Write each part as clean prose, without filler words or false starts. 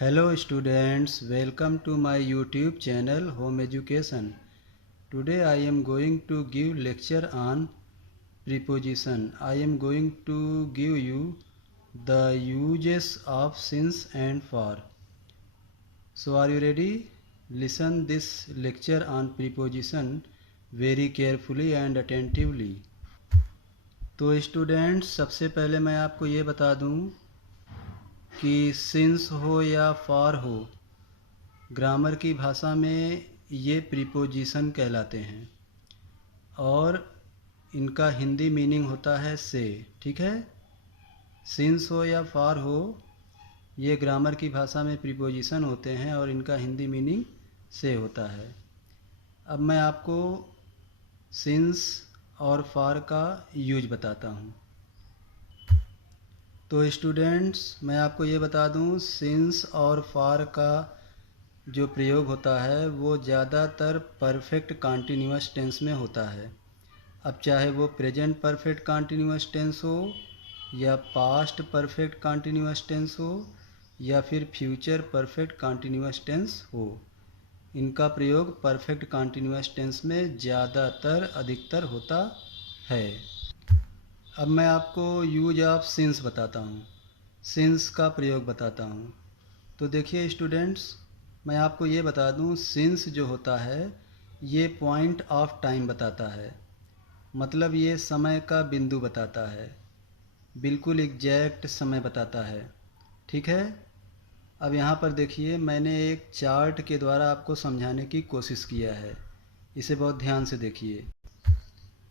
Hello students, welcome to my YouTube channel Home Education. Today I am going to give lecture on preposition. I am going to give you the uses of since and for. So are you ready? Listen this lecture on preposition very carefully and attentively. तो students सबसे पहले मैं आपको ये बता दूं कि since हो या फॉर हो, ग्रामर की भाषा में ये प्रीपोजिशन कहलाते हैं और इनका हिंदी मीनिंग होता है से। ठीक है, सिंस हो या फॉर हो, ये ग्रामर की भाषा में प्रीपोजिशन होते हैं और इनका हिंदी मीनिंग से होता है। अब मैं आपको सिंस और फॉर का यूज बताता हूँ। तो स्टूडेंट्स मैं आपको ये बता दूँ, सिंस और फॉर का जो प्रयोग होता है वो ज़्यादातर परफेक्ट कॉन्टिन्यूअस टेंस में होता है। अब चाहे वो प्रेजेंट परफेक्ट कॉन्टिन्यूअस टेंस हो या पास्ट परफेक्ट कॉन्टिन्यूअस टेंस हो या फिर फ्यूचर परफेक्ट कॉन्टिन्यूअस टेंस हो, इनका प्रयोग परफेक्ट कॉन्टिन्यूअस टेंस में ज़्यादातर अधिकतर होता है। अब मैं आपको यूज ऑफ सिंस बताता हूँ, सिंस का प्रयोग बताता हूँ। तो देखिए स्टूडेंट्स, मैं आपको ये बता दूं, सिंस जो होता है ये पॉइंट ऑफ टाइम बताता है, मतलब ये समय का बिंदु बताता है, बिल्कुल एग्जैक्ट समय बताता है। ठीक है, अब यहाँ पर देखिए मैंने एक चार्ट के द्वारा आपको समझाने की कोशिश किया है, इसे बहुत ध्यान से देखिए।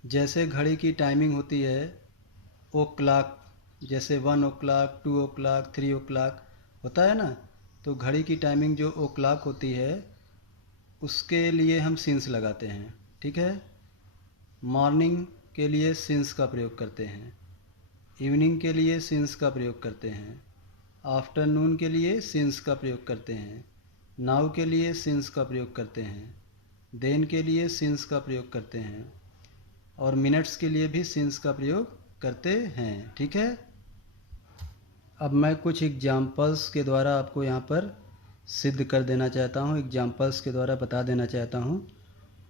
जैसे घड़ी की टाइमिंग होती है ओ क्लॉक, जैसे 1 o'clock 2 o'clock 3 o'clock होता है ना, तो घड़ी की टाइमिंग जो ओ क्लॉक होती है उसके लिए हम सिंस लगाते हैं। ठीक है, मॉर्निंग के लिए सिंस का प्रयोग करते हैं, इवनिंग के लिए सिंस का प्रयोग करते हैं, आफ्टरनून के लिए सिंस का प्रयोग करते हैं, नाउ के लिए सिंस का प्रयोग करते हैं, देन के लिए सिंस का प्रयोग करते हैं और मिनट्स के लिए भी सिंस का प्रयोग करते हैं। ठीक है, अब मैं कुछ एग्जाम्पल्स के द्वारा आपको यहाँ पर सिद्ध कर देना चाहता हूँ, एग्जाम्पल्स के द्वारा बता देना चाहता हूँ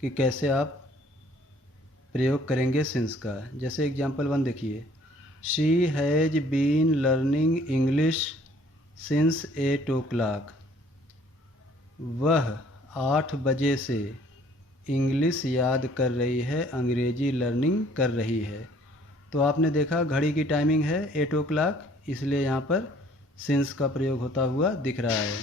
कि कैसे आप प्रयोग करेंगे सिंस का। जैसे एग्जाम्पल 1 देखिए, she has been learning English since 8 o'clock। वह 8 बजे से इंग्लिश याद कर रही है, अंग्रेजी लर्निंग कर रही है। तो आपने देखा घड़ी की टाइमिंग है 8 o'clock, इसलिए यहाँ पर सिंस का प्रयोग होता हुआ दिख रहा है।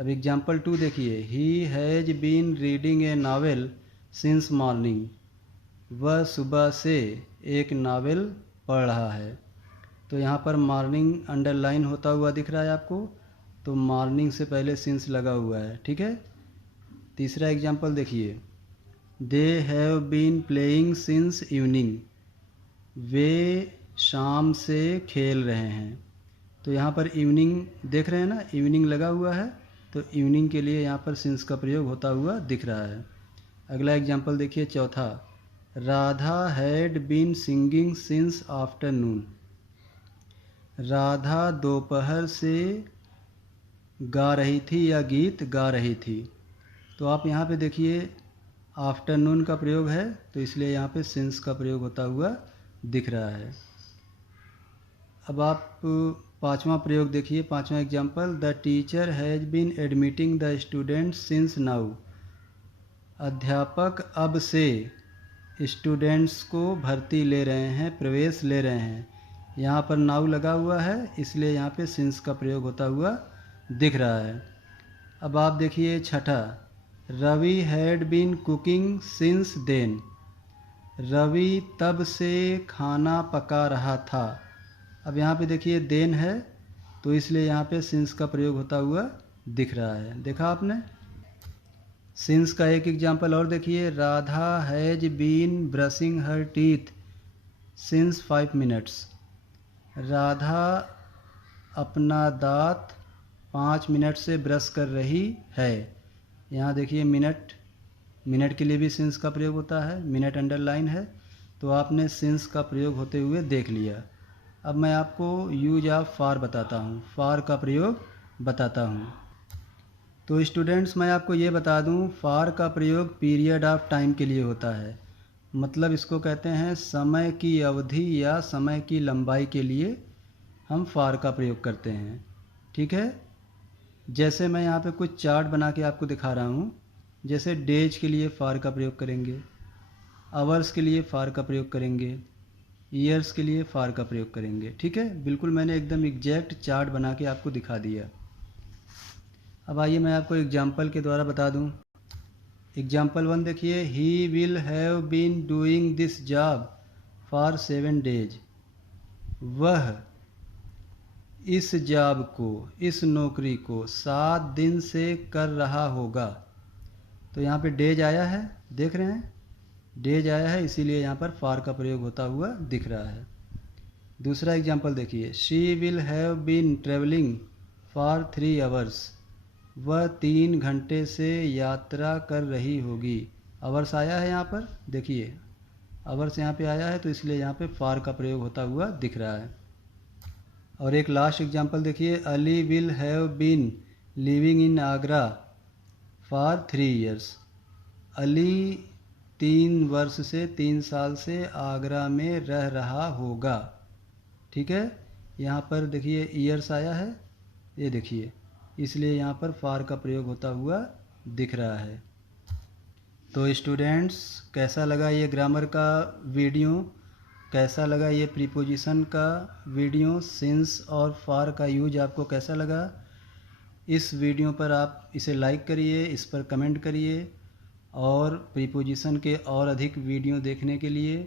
अब एग्जाम्पल 2 देखिए, he has been reading a novel since morning. वह सुबह से एक नावल पढ़ रहा है। तो यहाँ पर मॉर्निंग अंडरलाइन होता हुआ दिख रहा है आपको, तो मॉर्निंग से पहले सिंस लगा हुआ है। ठीक है, तीसरा एग्जाम्पल देखिए, they have been playing since evening. वे शाम से खेल रहे हैं। तो यहाँ पर इवनिंग देख रहे हैं ना, इवनिंग लगा हुआ है, तो इवनिंग के लिए यहाँ पर सिंस का प्रयोग होता हुआ दिख रहा है। अगला एग्जाम्पल देखिए चौथा, Radha had been singing since afternoon. Radha दोपहर से गा रही थी या गीत गा रही थी। तो आप यहाँ पे देखिए आफ्टरनून का प्रयोग है, तो इसलिए यहाँ पे सिंस का प्रयोग होता हुआ दिख रहा है। अब आप पांचवा प्रयोग देखिए, पांचवा example, the teacher has been admitting the student since now. अध्यापक अब से स्टूडेंट्स को भर्ती ले रहे हैं, प्रवेश ले रहे हैं। यहाँ पर नाउ लगा हुआ है, इसलिए यहाँ पे सिंस का प्रयोग होता हुआ दिख रहा है। अब आप देखिए छठा, Ravi had been cooking since then. Ravi तब से खाना पका रहा था। अब यहाँ पे देखिए देन है, तो इसलिए यहाँ पे सिंस का प्रयोग होता हुआ दिख रहा है। देखा आपने। सिंस का एक एग्जाम्पल और देखिए, Radha has been brushing her teeth since 5 minutes। Radha अपना दांत 5 मिनट से ब्रश कर रही है। यहाँ देखिए मिनट, मिनट के लिए भी सिंस का प्रयोग होता है, मिनट अंडरलाइन है, तो आपने सिंस का प्रयोग होते हुए देख लिया। अब मैं आपको यूज ऑफ फॉर बताता हूँ, फॉर का प्रयोग बताता हूँ। तो स्टूडेंट्स, मैं आपको ये बता दूँ, फार का प्रयोग पीरियड ऑफ टाइम के लिए होता है। मतलब इसको कहते हैं समय की अवधि या समय की लंबाई के लिए हम फार का प्रयोग करते हैं। ठीक है। जैसे मैं यहाँ पे कुछ चार्ट बना के आपको दिखा रहा हूँ। जैसे डेज के लिए फार का प्रयोग करेंगे, आवर्स के लिए फार का प्रयोग करेंगे, ईयर्स के लिए फार का प्रयोग करेंगे। ठीक है, बिल्कुल मैंने एकदम एग्जैक्ट चार्ट बना के आपको दिखा दिया। अब आइए मैं आपको एग्जाम्पल के द्वारा बता दूं। एग्जाम्पल 1 देखिए, he will have been doing this job for 7 days. वह इस जॉब को, इस नौकरी को 7 दिन से कर रहा होगा। तो यहाँ पे डेज आया है, देख रहे हैं, डेज आया है, इसीलिए यहाँ पर फार का प्रयोग होता हुआ दिख रहा है। दूसरा एग्जाम्पल देखिए, she will have been travelling for 3 hours. वह 3 घंटे से यात्रा कर रही होगी। आवर्स आया है यहाँ पर, देखिए आवर्स यहाँ पे आया है, तो इसलिए यहाँ पे फार का प्रयोग होता हुआ दिख रहा है। और एक लास्ट एग्जाम्पल देखिए, Ali will have been living in Agra for 3 years. Ali 3 साल से आगरा में रह रहा होगा। ठीक है, यहाँ पर देखिए ईयर्स आया है, ये देखिए, इसलिए यहाँ पर फार का प्रयोग होता हुआ दिख रहा है। तो स्टूडेंट्स, कैसा लगा ये ग्रामर का वीडियो, कैसा लगा ये प्रीपोजिशन का वीडियो, सिंस और फार का यूज आपको कैसा लगा? इस वीडियो पर आप इसे लाइक करिए, इस पर कमेंट करिए, और प्रीपोजिशन के और अधिक वीडियो देखने के लिए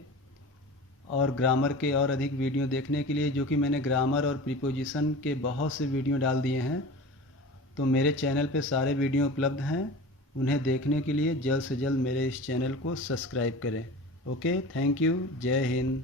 और ग्रामर के और अधिक वीडियो देखने के लिए, जो कि मैंने ग्रामर और प्रीपोजिशन के बहुत से वीडियो डाल दिए हैं, तो मेरे चैनल पे सारे वीडियो उपलब्ध हैं। उन्हें देखने के लिए जल्द से जल्द मेरे इस चैनल को सब्सक्राइब करें। ओके, थैंक यू, जय हिंद।